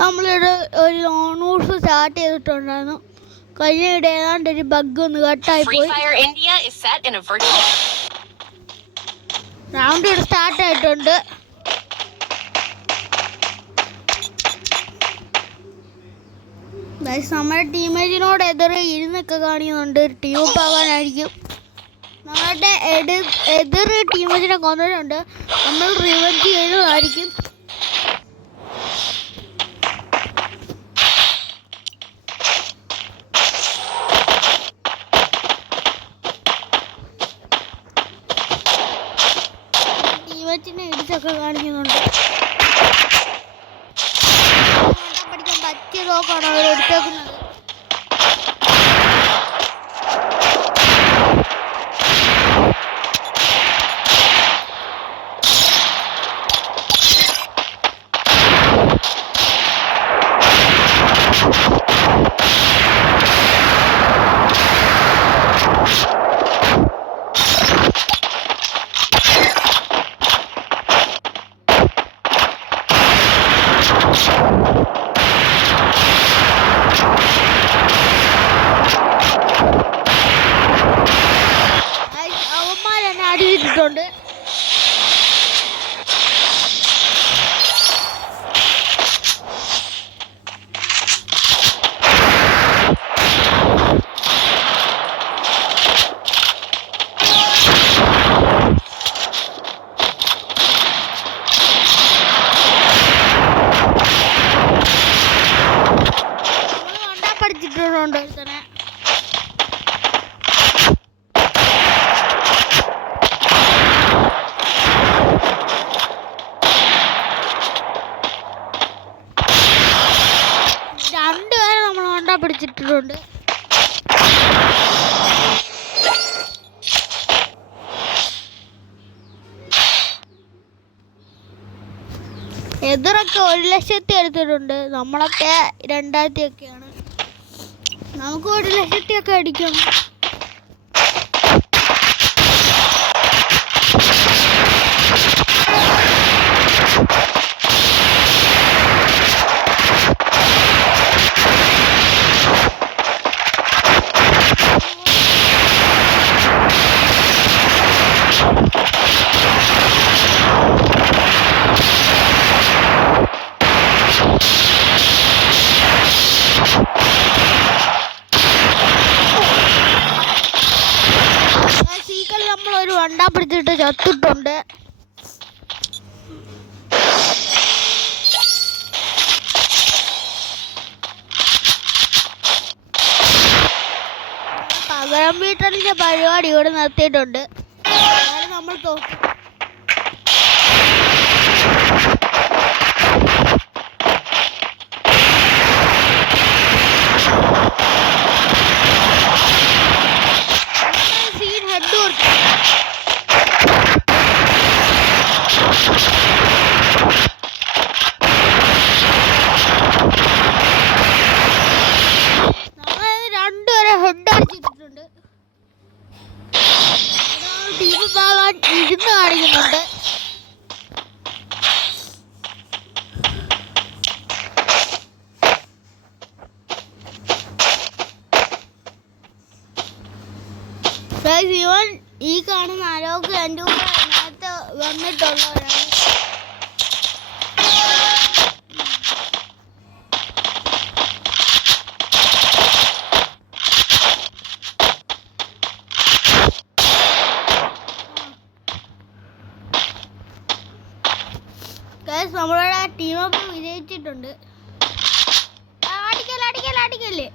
നമ്മളിവിടെ ഒരു loan wolf start ചെയ്തിട്ടുണ്ടായിരുന്നു. കഴിഞ്ഞിടെ ഏതാണ്ട് ഒരു ബഗ് ഒന്ന് കട്ടായി പോയി. റൗണ്ട് ഇവിടെ സ്റ്റാർട്ട് ആയിട്ടുണ്ട്. നമ്മുടെ ടീമേജിനോട് ഇരുന്നൊക്കെ കാണിക്കുന്നുണ്ട്. ടീം അപ്പ് ആകാനായിരിക്കും. നമ്മളുടെ എതിർ ടീമേജിനെ കൊന്നിട്ടുണ്ട്. നമ്മൾ റിവെഞ്ച് ചെയ്യുന്നതായിരിക്കും. ടീമേജിനെ ഇടിച്ചൊക്കെ കാണിക്കുന്നുണ്ട്. പഠിക്കാൻ പറ്റിയ നോക്കാണ് അവർ എടുത്തേക്കുന്നത്. അവന്മാരെന്നെ അടിച്ചിട്ടുണ്ട്. പഠിച്ചിട്ടുണ്ട് തന്നെ. രണ്ടുപേരെ നമ്മൾ കൊണ്ടാ പിടിച്ചിട്ടുണ്ട്. എതിരൊക്കെ 1,00,000 എടുത്തിട്ടുണ്ട്. നമ്മളൊക്കെ 2,000 ഒക്കെയാണ്. നമുക്ക് 1,00,000 ഒക്കെ അടിക്കും. നമ്മളൊരു വണ്ടാ പിടിച്ചിട്ട് ചത്തിട്ടുണ്ട്. പകരം വീട്ടലിന്റെ പരിപാടി ഇവിടെ നിർത്തിയിട്ടുണ്ട്. നമ്മൾ തോക്കും. രണ്ടുപേരെ ഹെഡ് അടിച്ചിട്ടുണ്ട്. ടീം പാകാൻ ഇരുന്ന് കാണിക്കുന്നുണ്ട്. ഇവൻ ഈ കാണുന്ന ആരോഗ്യ എൻ്റെ നേരത്തെ വന്നിട്ടുള്ളവരാണ്. നമ്മളുടെ ടീമൊക്കെ വിജയിച്ചിട്ടുണ്ട്. അടിക്കല്ലേ.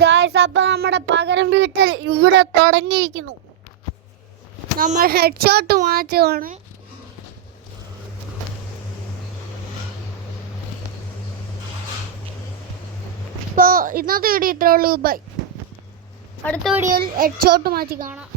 ഗായ്സ്, അപ്പോൾ നമ്മുടെ പകരം വീട്ടിൽ ഇവിടെ തുടങ്ങിയിരിക്കുന്നു. നമ്മൾ ഹെഡ്ഷോട്ട് മാറ്റുവാണ്. ഇപ്പോൾ ഇന്നത്തെ വീഡിയോ ഇത്രേ ഉള്ളൂ. ബൈ. അടുത്ത വീഡിയോയിൽ ഹെഡ്ഷോട്ട് മാറ്റി കാണാം.